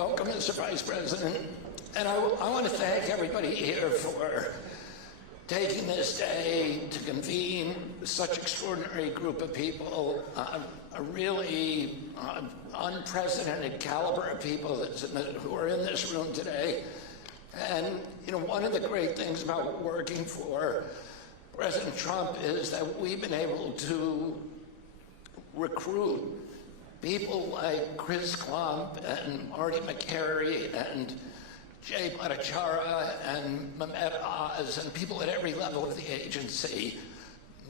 Welcome, Mr. Vice President. And I want to thank everybody here for taking this day to convene such an extraordinary group of people, a really unprecedented caliber of people who are in this room today. And, you know, one of the great things about working for President Trump is that we've been able to recruit people like Chris Klump and Marty McCary and Jay Bhattacharya and Mehmet Oz and people at every level of the agency,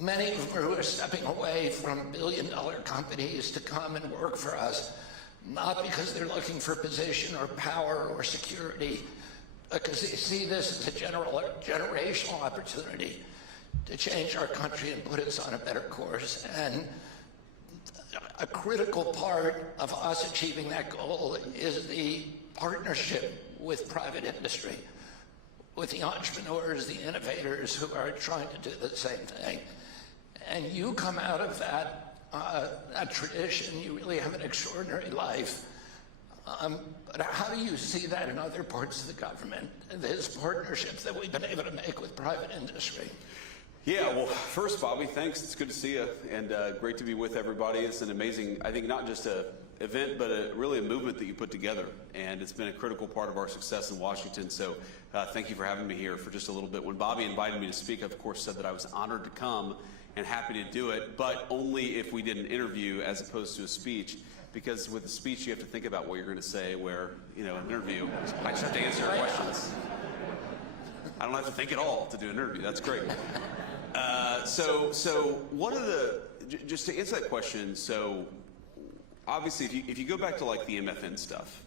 many of them who are stepping away from billion-dollar companies to come and work for us, not because they're looking for position or power or security, because they see this as a generational opportunity to change our country and put us on a better course. And a critical part of us achieving that goal is the partnership with private industry, with the entrepreneurs, the innovators who are trying to do the same thing. And you come out of that tradition. You really have an extraordinary life. But how do you see that in other parts of the government, this partnerships that we've been able to make with private industry? Yeah, well, first, Bobby, thanks. It's good to see you, and great to be with everybody. It's an amazing, I think, not just an event, but really a movement that you put together, and it's been a critical part of our success in Washington. So thank you for having me here for just a little bit. When Bobby invited me to speak, I, of course, said that I was honored to come and happy to do it, but only if we did an interview as opposed to a speech, because with a speech, you have to think about what you're going to say, where, you know, an interview, I just have to answer your questions. I don't have to think at all to do an interview. That's great. So one of the, just to answer that question, so obviously if you go back to like the MFN stuff,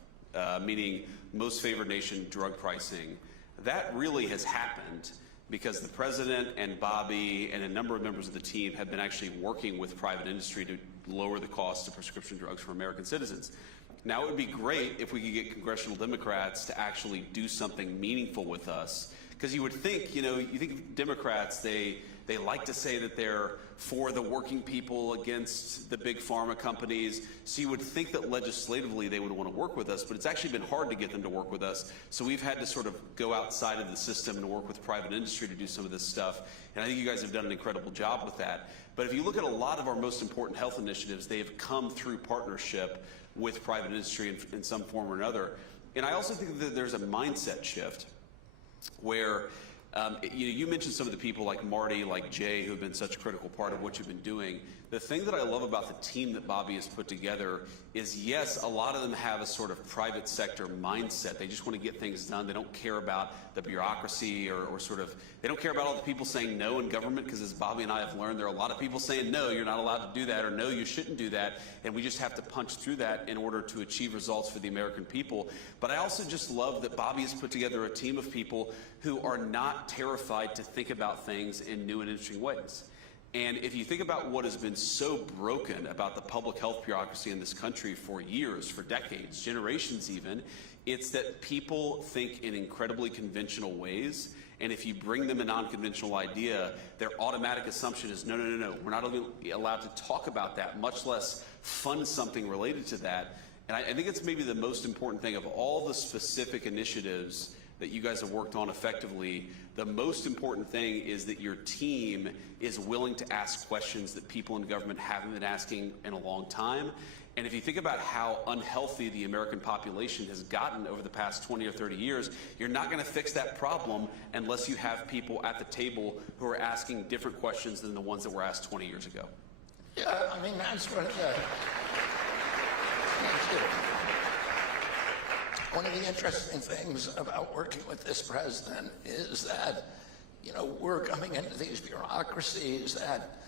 meaning most favored nation drug pricing, that really has happened because the president and Bobby and a number of members of the team have been actually working with private industry to lower the cost of prescription drugs for American citizens. Now, it would be great if we could get congressional Democrats to actually do something meaningful with us, because you would think, you know, you think of Democrats, they like to say that they're for the working people against the big pharma companies. So you would think that legislatively they would want to work with us, but it's actually been hard to get them to work with us. So we've had to sort of go outside of the system and work with private industry to do some of this stuff. And I think you guys have done an incredible job with that. But if you look at a lot of our most important health initiatives, they have come through partnership with private industry in some form or another. And I also think that there's a mindset shift where you mentioned some of the people like Marty, like Jay, who have been such a critical part of what you've been doing. The thing that I love about the team that Bobby has put together is, yes, a lot of them have a sort of private sector mindset. They just want to get things done. They don't care about the bureaucracy or sort of, they don't care about all the people saying no in government, because as Bobby and I have learned, there are a lot of people saying no, you're not allowed to do that, or no, you shouldn't do that, and we just have to punch through that in order to achieve results for the American people. But I also just love that Bobby has put together a team of people who are not terrified to think about things in new and interesting ways. And if you think about what has been so broken about the public health bureaucracy in this country for years, for decades, generations even, it's that people think in incredibly conventional ways. And if you bring them a non-conventional idea, their automatic assumption is, no, no, no, no, we're not allowed to talk about that, much less fund something related to that. And I think it's maybe the most important thing of all the specific initiatives that you guys have worked on effectively. The most important thing is that your team is willing to ask questions that people in government haven't been asking in a long time. And if you think about how unhealthy the American population has gotten over the past 20 or 30 years, you're not going to fix that problem unless you have people at the table who are asking different questions than the ones that were asked 20 years ago. Yeah, I mean, that's one of the... One of the interesting things about working with this president is that, you know, we're coming into these bureaucracies that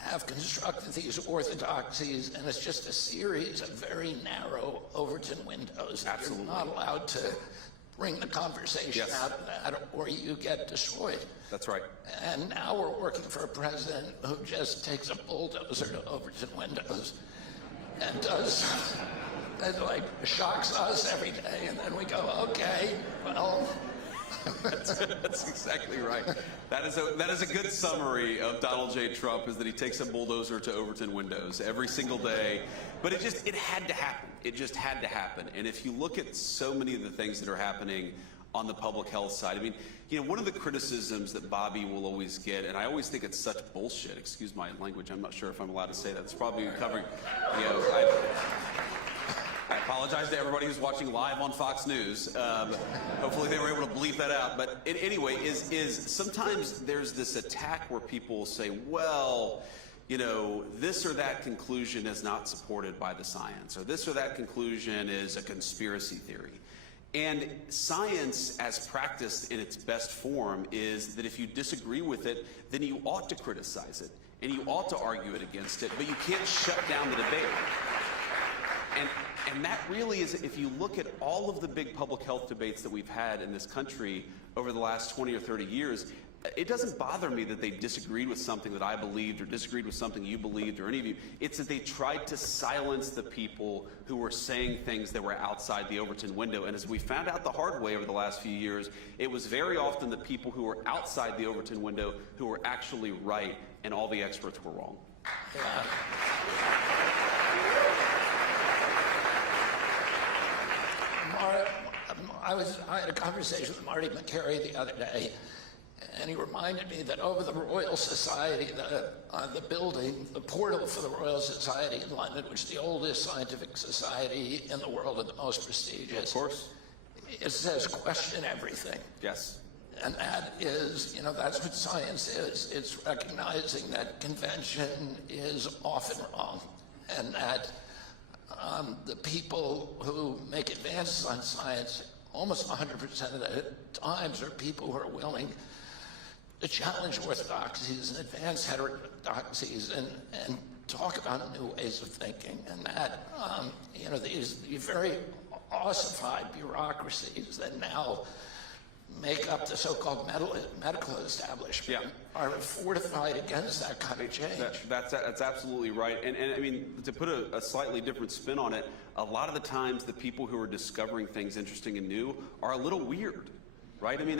have constructed these orthodoxies, and it's just a series of very narrow Overton windows. Absolutely. You're not allowed to bring the conversation out of that, or you get destroyed. That's right. And now we're working for a president who just takes a bulldozer to Overton windows and does... and like shocks us every day, and then we go, okay, well, That's exactly right. That is a good summary of Donald J. Trump, is that he takes a bulldozer to Overton windows every single day. But it had to happen. It just had to happen. And if you look at so many of the things that are happening on the public health side, I mean, one of the criticisms that Bobby will always get, and I always think it's such bullshit, excuse my language, I'm not sure if I'm allowed to say that. It's probably covering, I apologize to everybody who's watching live on Fox News. Hopefully they were able to bleep that out. But anyway, is sometimes there's this attack where people say, well, this or that conclusion is not supported by the science, or this or that conclusion is a conspiracy theory. And science, as practiced in its best form, is that if you disagree with it, then you ought to criticize it, and you ought to argue it against it, but you can't shut down the debate. And that really is, if you look at all of the big public health debates that we've had in this country over the last 20 or 30 years, it doesn't bother me that they disagreed with something that I believed or disagreed with something you believed or any of you. It's that they tried to silence the people who were saying things that were outside the Overton window. And as we found out the hard way over the last few years, it was very often the people who were outside the Overton window who were actually right, and all the experts were wrong. Yeah. I had a conversation with Marty McCary the other day, and he reminded me that over the Royal Society, the building, the portal for the Royal Society in London, which is the oldest scientific society in the world and the most prestigious. Of course. It says question everything. Yes. And that is, that's what science is. It's recognizing that convention is often wrong, and that the people who make advances on science almost 100% of the times are people who are willing to challenge orthodoxies and advance heterodoxies and talk about new ways of thinking. And that, these very ossified bureaucracies that now make up the so-called medical establishment are fortified against that kind of change. That's absolutely right. And I mean, to put a slightly different spin on it, a lot of the times the people who are discovering things interesting and new are a little weird, right? I mean,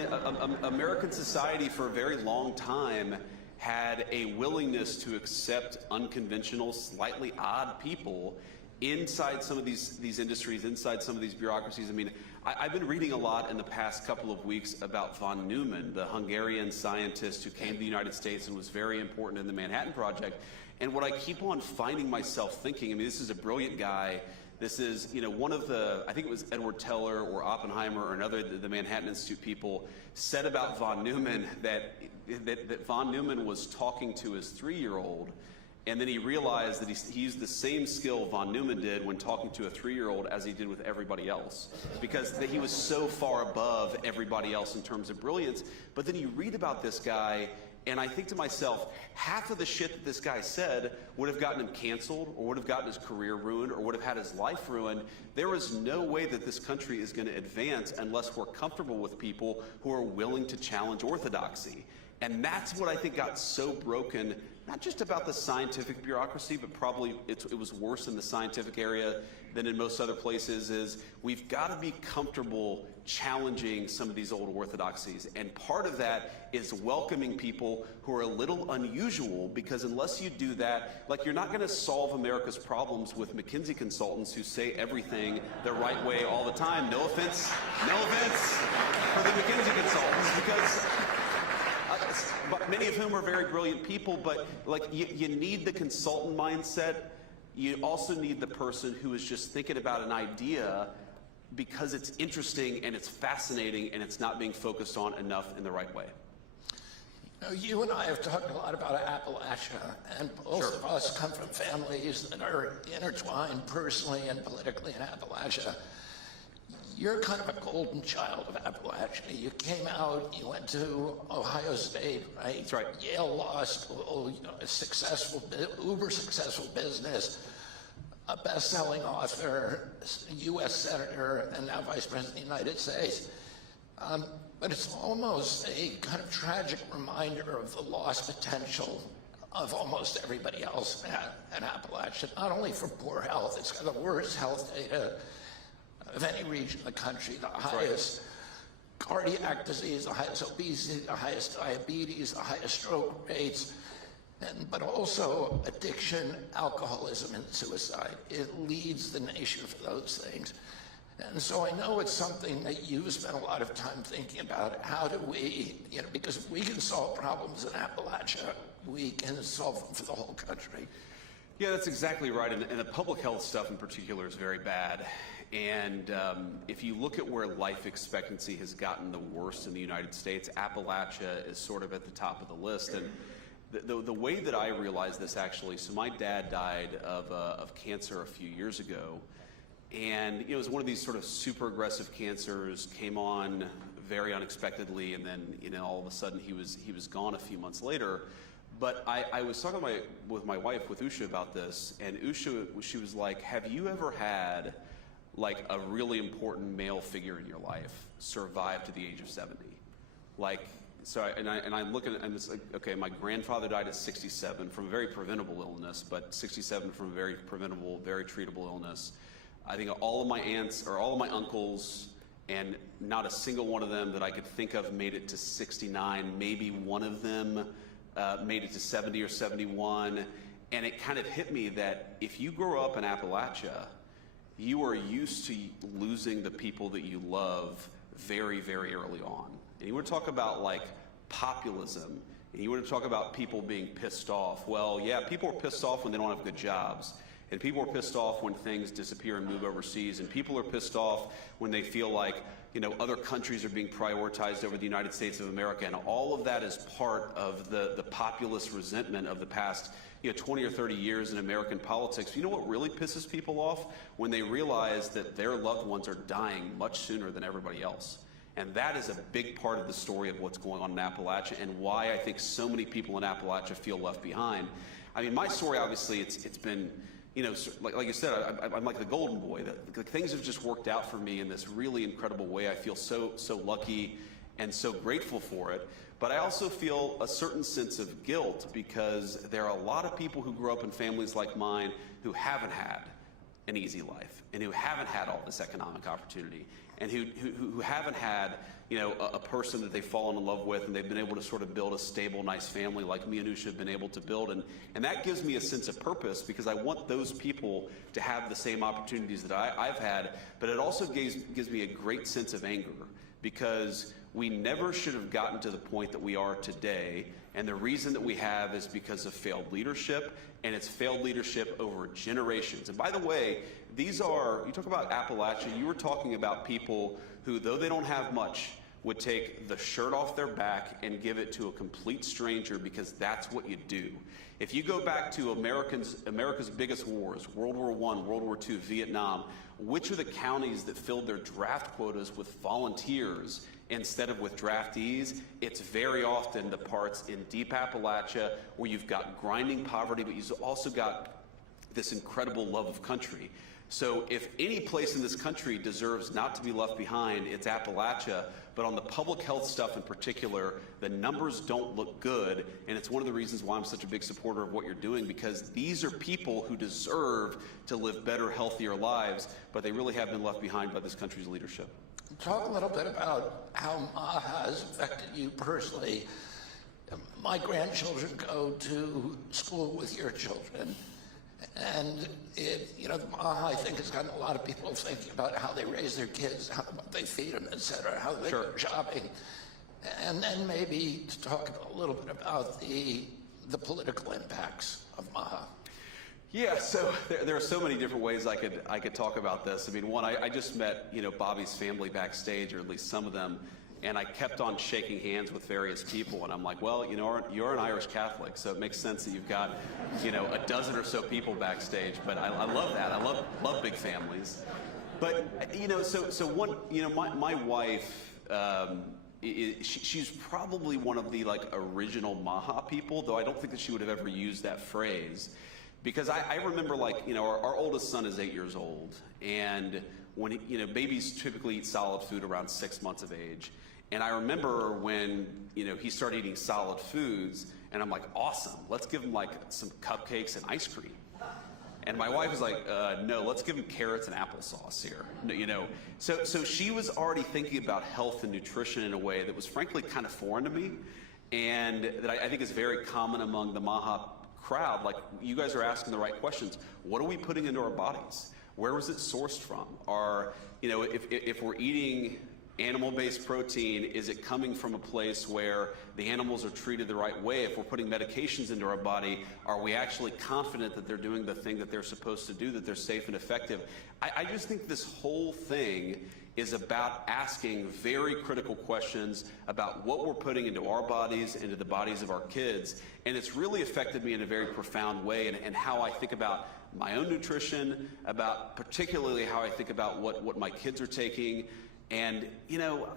American society for a very long time had a willingness to accept unconventional, slightly odd people inside some of these industries, inside some of these bureaucracies. I mean, I've been reading a lot in the past couple of weeks about von Neumann, the Hungarian scientist who came to the United States and was very important in the Manhattan Project. And what I keep on finding myself thinking, I mean, this is a brilliant guy. This is, one of the, I think it was Edward Teller or Oppenheimer or another, the Manhattan Institute people said about von Neumann that von Neumann was talking to his 3-year-old, and then he realized that he used the same skill von Neumann did when talking to a 3-year-old as he did with everybody else, because he was so far above everybody else in terms of brilliance. But then you read about this guy, and I think to myself, half of the shit that this guy said would have gotten him canceled, or would have gotten his career ruined, or would have had his life ruined. There is no way that this country is going to advance unless we're comfortable with people who are willing to challenge orthodoxy. And that's what I think got so broken, not just about the scientific bureaucracy, but probably it was worse in the scientific area than in most other places, is we've got to be comfortable challenging some of these old orthodoxies. And part of that is welcoming people who are a little unusual, because unless you do that, like, you're not going to solve America's problems with McKinsey consultants who say everything the right way all the time. No offense for the McKinsey consultants, because many of whom are very brilliant people, but like you need the consultant mindset. You also need the person who is just thinking about an idea because it's interesting and it's fascinating and it's not being focused on enough in the right way. You and I have talked a lot about Appalachia, and both of us come from families that are intertwined personally and politically in Appalachia. You're kind of a golden child of Appalachia. You came out, you went to Ohio State, right? That's right. Yale Law School, a successful, uber successful business, a best-selling author, U.S. Senator, and now Vice President of the United States. But it's almost a kind of tragic reminder of the lost potential of almost everybody else in Appalachia, not only for poor health, it's got the worst health data of any region of the country, the highest cardiac disease, the highest obesity, the highest diabetes, the highest stroke rates, but also addiction, alcoholism, and suicide. It leads the nation for those things. And so I know it's something that you've spent a lot of time thinking about. How do we, because if we can solve problems in Appalachia, we can solve them for the whole country. Yeah, that's exactly right. And the public health stuff in particular is very bad. And if you look at where life expectancy has gotten the worst in the United States, Appalachia is sort of at the top of the list. And the way that I realized this, actually, so my dad died of cancer a few years ago. And it was one of these sort of super aggressive cancers, came on very unexpectedly, and then all of a sudden he was gone a few months later. But I was talking with my wife, with Usha, about this, and Usha, she was like, have you ever had like a really important male figure in your life survive to the age of 70? Like, so I'm looking at, and it's like, okay, my grandfather died at 67 from a very preventable illness, but 67 from a very preventable, very treatable illness. I think all of my aunts or all of my uncles, and not a single one of them that I could think of made it to 69. Maybe one of them made it to 70 or 71. And it kind of hit me that if you grow up in Appalachia, you are used to losing the people that you love very, very early on. And you want to talk about like populism, and you want to talk about people being pissed off. Well, yeah, people are pissed off when they don't have good jobs. And people are pissed off when things disappear and move overseas. And people are pissed off when they feel like, other countries are being prioritized over the United States of America. And all of that is part of the populist resentment of the past 20 or 30 years in American politics. You know what really pisses people off? When they realize that their loved ones are dying much sooner than everybody else. And that is a big part of the story of what's going on in Appalachia, and why I think so many people in Appalachia feel left behind. I mean, my story, obviously, it's been, like you said, I'm like the golden boy. Things have just worked out for me in this really incredible way. I feel so lucky and so grateful for it. But I also feel a certain sense of guilt, because there are a lot of people who grew up in families like mine who haven't had an easy life, and who haven't had all this economic opportunity, and who haven't had a person that they've fallen in love with, and they've been able to sort of build a stable, nice family like me and Usha have been able to build. And that gives me a sense of purpose, because I want those people to have the same opportunities that I've had. But it also gives me a great sense of anger, because we never should have gotten to the point that we are today. And the reason that we have is because of failed leadership, and it's failed leadership over generations. And by the way, you talk about Appalachia, you were talking about people who, though they don't have much, would take the shirt off their back and give it to a complete stranger, because that's what you do. If you go back to America's biggest wars, World War I, World War II, Vietnam, which are the counties that filled their draft quotas with volunteers instead of with draftees? It's very often the parts in deep Appalachia where you've got grinding poverty, but you've also got this incredible love of country. So if any place in this country deserves not to be left behind, it's Appalachia. But on the public health stuff in particular, the numbers don't look good. And it's one of the reasons why I'm such a big supporter of what you're doing, because these are people who deserve to live better, healthier lives, but they really have been left behind by this country's leadership. Talk a little bit about how Maha has affected you personally. My grandchildren go to school with your children. And Maha, I think, has gotten a lot of people thinking about how they raise their kids, what they feed them, et cetera, how they go shopping. And then maybe to talk a little bit about the political impacts of Maha. Yeah, so there are so many different ways I could talk about this. I mean, one, I just met Bobby's family backstage, or at least some of them, and I kept on shaking hands with various people, and I'm like, well, you're an Irish Catholic, so it makes sense that you've got a dozen or so people backstage. But I love that. I love big families. But so one, my wife, she's probably one of the original Maha people, though I don't think that she would have ever used that phrase. Because I remember, our oldest son is 8 years old, and when babies typically eat solid food around 6 months of age. And I remember when he started eating solid foods, and I'm like, awesome, let's give him some cupcakes and ice cream. And my wife was like, no, let's give him carrots and applesauce here. No, you know, so she was already thinking about health and nutrition in a way that was frankly kind of foreign to me, and that I think is very common among the Maha crowd. Like, you guys are asking the right questions. What are we putting into our bodies? Where was it sourced from? You know, if we're eating animal-based protein, is it coming from a place where the animals are treated the right way? If we're putting medications into our body, are we actually confident that they're doing the thing that they're supposed to do, that they're safe and effective? I just think this whole thing is about asking very critical questions about what we're putting into our bodies, into the bodies of our kids, and it's really affected me in a very profound way, and how I think about my own nutrition, about particularly how I think about what my kids are taking. And, you know,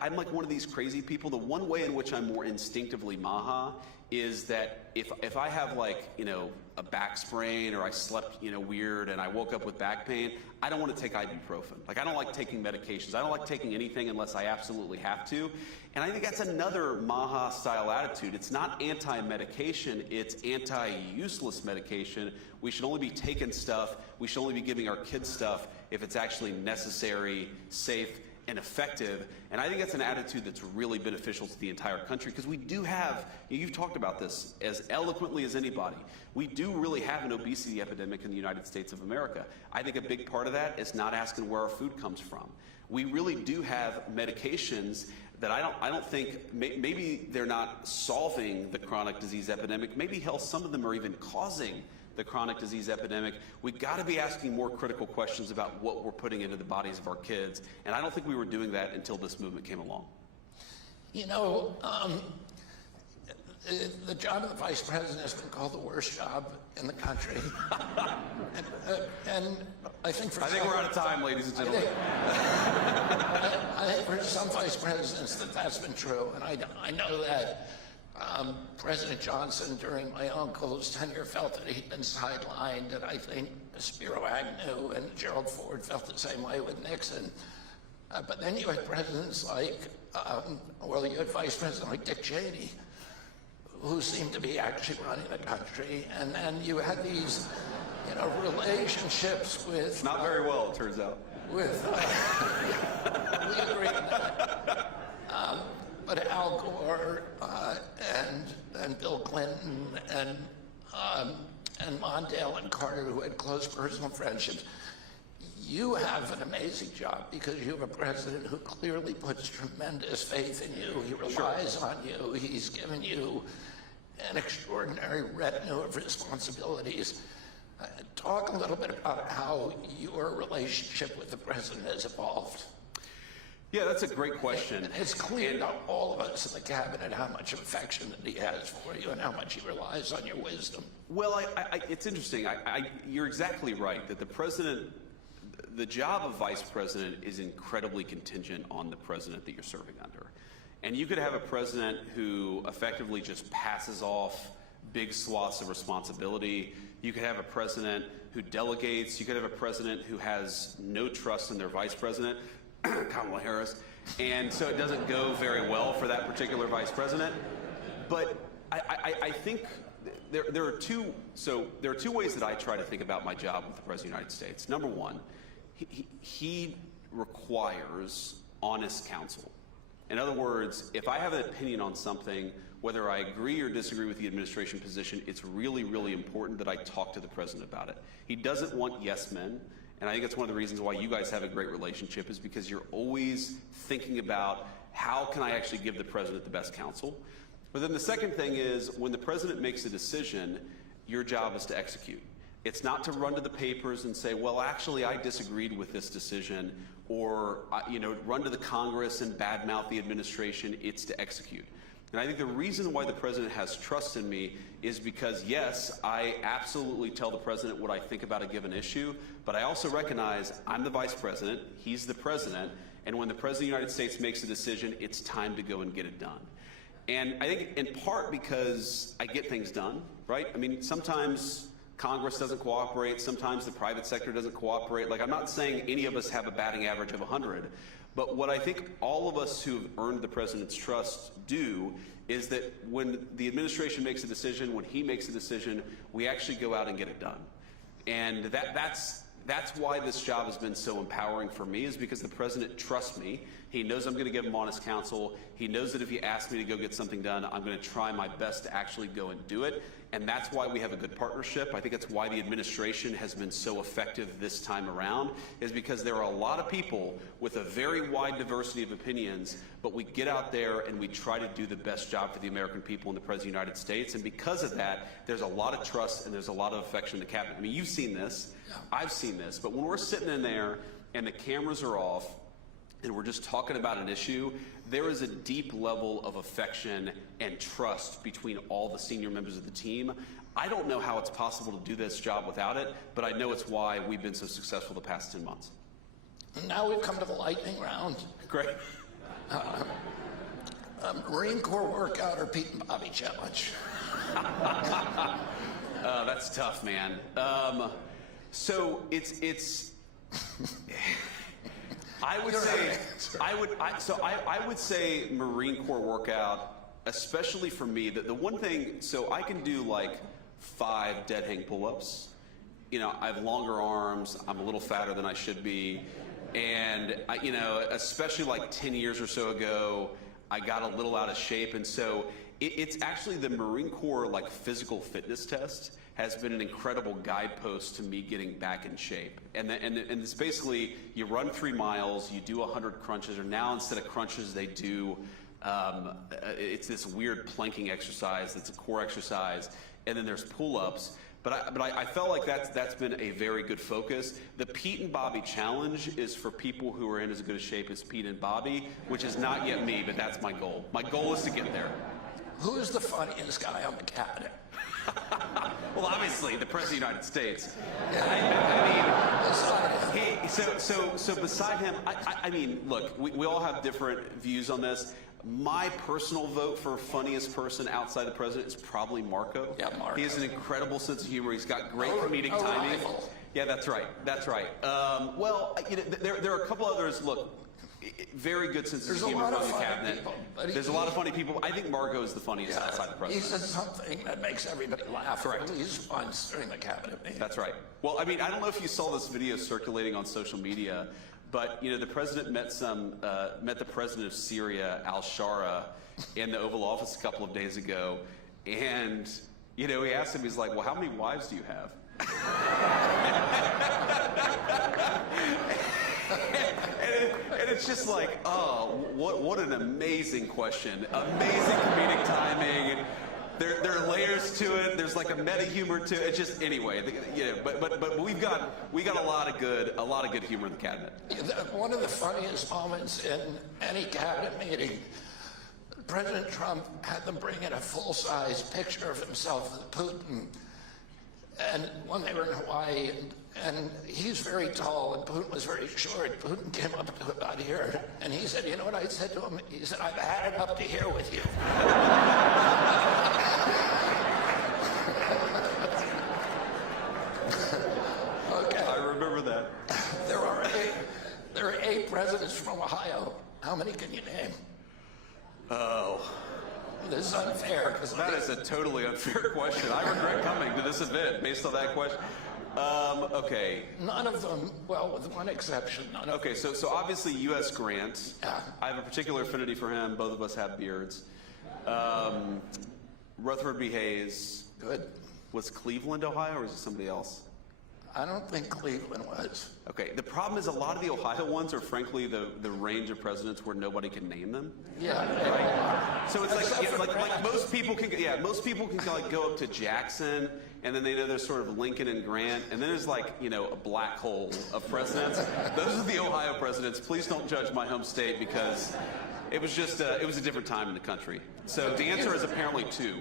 I'm like one of these crazy people. The one way in which I'm more instinctively Maha is that if I have, like, you know, a back sprain, or I slept, you know, weird and I woke up with back pain, I don't want to take ibuprofen. Like, I don't like taking medications. I don't like taking anything unless I absolutely have to. And I think that's another Maha style attitude. It's not anti-medication, it's anti-useless medication. We should only be taking stuff, we should only be giving our kids stuff if it's actually necessary, safe, and effective. And I think that's an attitude that's really beneficial to the entire country, because we do have, you've talked about this as eloquently as anybody, we do really have an obesity epidemic in the United States of America. I think a big part of that is not asking where our food comes from. We really do have medications that I don't think, maybe they're not solving the chronic disease epidemic, maybe hell, some of them are even causing the chronic disease epidemic. We've got to be asking more critical questions about what we're putting into the bodies of our kids, and I don't think we were doing that until this movement came along. You know, the job of the vice president has been called the worst job in the country. And I think we're out of time, ladies and gentlemen. I think for some vice presidents that's been true, and I know that President Johnson, during my uncle's tenure, felt that he'd been sidelined, and I think Spiro Agnew and Gerald Ford felt the same way with Nixon. But then you had presidents like, you had vice president like Dick Cheney, who seemed to be actually running the country, and then you had these, you know, relationships with... Not very well, it turns out. With, we agree on that. But Al Gore and Bill Clinton and Mondale and Carter, who had close personal friendships, you have an amazing job because you have a president who clearly puts tremendous faith in you. He relies on you. He's given you an extraordinary retinue of responsibilities. Talk a little bit about how your relationship with the president has evolved. Yeah, that's a great question. It's clear to all of us in the cabinet how much affection that he has for you and how much he relies on your wisdom. Well, it's interesting. You're exactly right that the president, the job of vice president is incredibly contingent on the president that you're serving under. And you could have a president who effectively just passes off big swaths of responsibility. You could have a president who delegates. You could have a president who has no trust in their vice president, Kamala Harris, and so it doesn't go very well for that particular vice president. But I think there are two ways that I try to think about my job with the President of the United States. Number one, he requires honest counsel. In other words, if I have an opinion on something, whether I agree or disagree with the administration position, it's really, really important that I talk to the president about it. He doesn't want yes men, and I think that's one of the reasons why you guys have a great relationship, is because you're always thinking about how can I actually give the president the best counsel. But then the second thing is, when the president makes a decision, your job is to execute. It's not to run to the papers and say, well, actually, I disagreed with this decision, or run to the Congress and badmouth the administration. It's to execute. And I think the reason why the president has trust in me is because, yes, I absolutely tell the president what I think about a given issue, but I also recognize I'm the vice president, he's the president, and when the president of the United States makes a decision, it's time to go and get it done. And I think in part because I get things done, right? I mean, sometimes Congress doesn't cooperate, sometimes the private sector doesn't cooperate. Like, I'm not saying any of us have a batting average of 100, but what I think all of us who've earned the president's trust do is that when the administration makes a decision, when he makes a decision, we actually go out and get it done. And that's why this job has been so empowering for me, is because the president trusts me. He knows I'm going to give him honest counsel. He knows that if he asks me to go get something done, I'm going to try my best to actually go and do it. And that's why we have a good partnership. I think that's why the administration has been so effective this time around, is because there are a lot of people with a very wide diversity of opinions, but we get out there and we try to do the best job for the American people and the President of the United States. And because of that, there's a lot of trust and there's a lot of affection in the cabinet. I mean, you've seen this. I've seen this. But when we're sitting in there and the cameras are off and we're just talking about an issue, there is a deep level of affection and trust between all the senior members of the team. I don't know how it's possible to do this job without it, but I know it's why we've been so successful the past 10 months. Now we've come to the lightning round. Great. Marine Corps workout or Pete and Bobby challenge? That's tough, man. So it's I would say Marine Corps workout, especially for me. The one thing, so I can do like 5 dead hang pull-ups. You know, I have longer arms. I'm a little fatter than I should be, and you know, especially like 10 years or so ago, I got a little out of shape, and so it's actually the Marine Corps like physical fitness test has been an incredible guidepost to me getting back in shape. And it's basically, you run 3 miles, you do 100 crunches, or now instead of crunches, they do, it's this weird planking exercise that's a core exercise, and then there's pull-ups. But I felt like that's been a very good focus. The Pete and Bobby challenge is for people who are in as good a shape as Pete and Bobby, which is not yet me, but that's my goal. My goal is to get there. Who's the funniest guy on the cabinet? Well, obviously, the President of the United States. So beside him, I mean, look, we all have different views on this. My personal vote for funniest person outside the president is probably Marco. Yeah, Marco. He has an incredible sense of humor. He's got great comedic timing. Rival. Yeah, that's right. That's right. Well, you know, there are a couple others. Look, very good sense of humor on the cabinet. There's a lot of funny people. I think Marco is the funniest outside the president. He says something that makes everybody laugh. Correct. At least once during the cabinet meeting. That's right. Well, I mean, I don't know if you saw this video circulating on social media, but you know, the president met the president of Syria, al-Shara, in the Oval Office a couple of days ago, and you know, he asked him, he's like, "Well, how many wives do you have?" And it's just like, oh, what an amazing question. Amazing comedic timing. There are layers to it. There's like a meta humor to it. It's just, anyway, you know, but we got a lot of good humor in the cabinet. One of the funniest moments in any cabinet meeting, President Trump had them bring in a full-size picture of himself with Putin, and when they were in Hawaii, and he's very tall and Putin was very short. Putin came up to about here, and he said, "You know what I said to him?" He said, "I've had it up to here with you." Okay. I remember that. There are 8 presidents from Ohio. How many can you name? Oh. This is unfair. That is a totally unfair question. I regret coming to this event based on that question. Okay. None of them, well, with one exception, none of Okay, so obviously U.S. Grant. Yeah. I have a particular affinity for him. Both of us have beards. Rutherford B. Hayes. Good. Was Cleveland, Ohio, or is it somebody else? I don't think Cleveland was. Okay, the problem is a lot of the Ohio ones are frankly the range of presidents where nobody can name them. Yeah. Right? So it's Except for like Grant. most people can like go up to Jackson, and then they know there's sort of Lincoln and Grant, and then there's like, you know, a black hole of presidents. Those are the Ohio presidents. Please don't judge my home state because it was just it was a different time in the country. So the answer is apparently 2.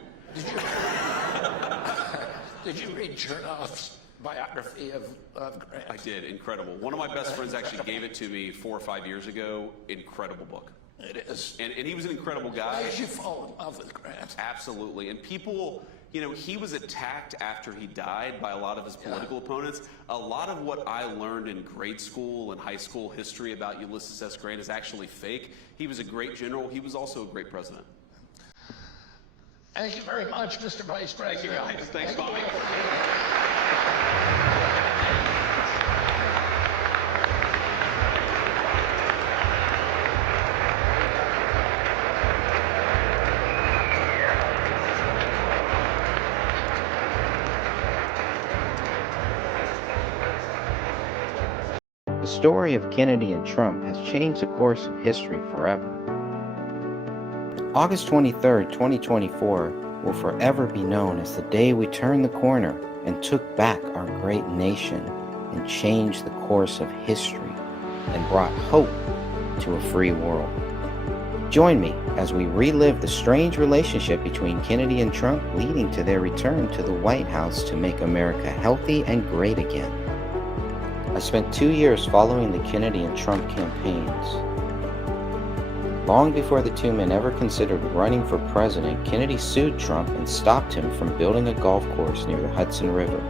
Did you read Chernoff's biography of Grant? I did. Incredible. One of my best friends actually gave it to me 4 or 5 years ago. Incredible book. It is. And he was an incredible guy. Made you fall in love with Grant. Absolutely. And people, you know, he was attacked after he died by a lot of his political opponents. A lot of what I learned in grade school and high school history about Ulysses S. Grant is actually fake. He was a great general. He was also a great president. Thank you very much, Mr. Vice President. Thank you, guys. Thanks, Bobby. The story of Kennedy and Trump has changed the course of history forever. August 23, 2024 will forever be known as the day we turned the corner and took back our great nation and changed the course of history and brought hope to a free world. Join me as we relive the strange relationship between Kennedy and Trump leading to their return to the White House to make America healthy and great again. I spent 2 years following the Kennedy and Trump campaigns. Long before the two men ever considered running for president, Kennedy sued Trump and stopped him from building a golf course near the Hudson River.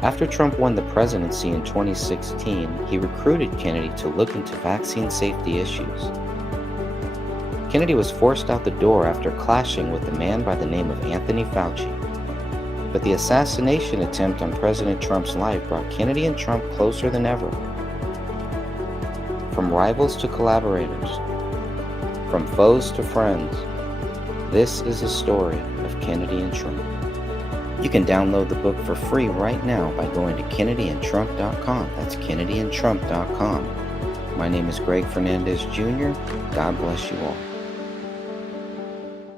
After Trump won the presidency in 2016, he recruited Kennedy to look into vaccine safety issues. Kennedy was forced out the door after clashing with a man by the name of Anthony Fauci. But the assassination attempt on President Trump's life brought Kennedy and Trump closer than ever. From rivals to collaborators, from foes to friends, this is the story of Kennedy and Trump. You can download the book for free right now by going to kennedy&trump.com. That's kennedy&trump.com. My name is Greg Fernandez Jr. God bless you all.